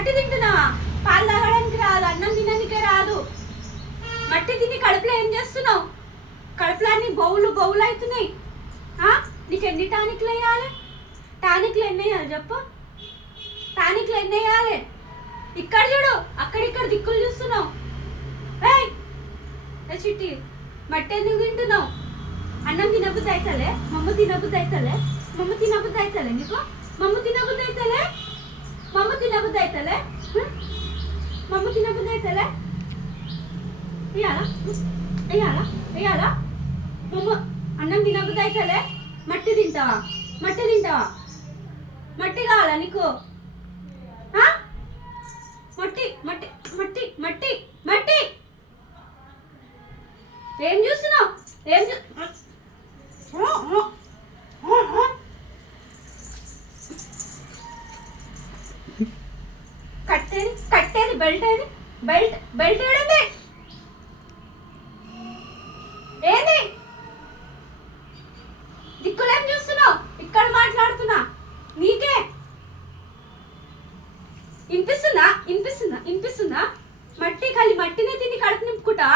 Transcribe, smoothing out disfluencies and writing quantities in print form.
మట్టి తింటున్నావా? పాలు తాగడానికి రాదు, అన్నం తినడానికే రాదు. మట్టి తిని కడుపులో ఏం చేస్తున్నావు? కడుపులో అన్ని బౌలు అవుతున్నాయి. నీకు ఎన్ని టానిక్లు వేయాలి? టానిక్లు ఎన్ని వేయాలి చెప్పు? టానిక్లు ఎన్ని వేయాలి? ఇక్కడ చూడు, అక్కడిక్కడ దిక్కులు చూస్తున్నావు. చిట్టి, మట్టి ఎందుకు తింటున్నావు? అన్నం తినబుద్ధి అవుతలే? మమ్మ తినబుద్ధి అవుతలే? మమ్మ తినబుద్ధి అవుతలే నీకు? మమ్మ తినబుద్ధి అవుతలే? మమ్మ తినబుద్ధి అవుతలే? మమ్మ తినబుద్ధి అవుతలే? వేయాలా? వేయాలా? వేయాలా? మమ్మ అన్నం తినబుద్ధి అవుతలే? మట్టి తింటావా? మట్టి తింటావా? మట్టి కావాలా నీకు? మట్టి మట్టి మట్టి మట్టి మట్టి ఏం చూస్తున్నావు? ఏం కట్టేది కట్టేది బెల్ట్ ఏది? బెల్ట్ ఏడింది? ఏది దిక్కులేం చూస్తున్నావు? ఇక్కడ మాట్లాడుతున్నా నీకే వినిపిస్తుందా? వినిపిస్తుందా? వినిపిస్తుందా? మట్టి మట్టినే తిని కడుపు నింపుకుంటా.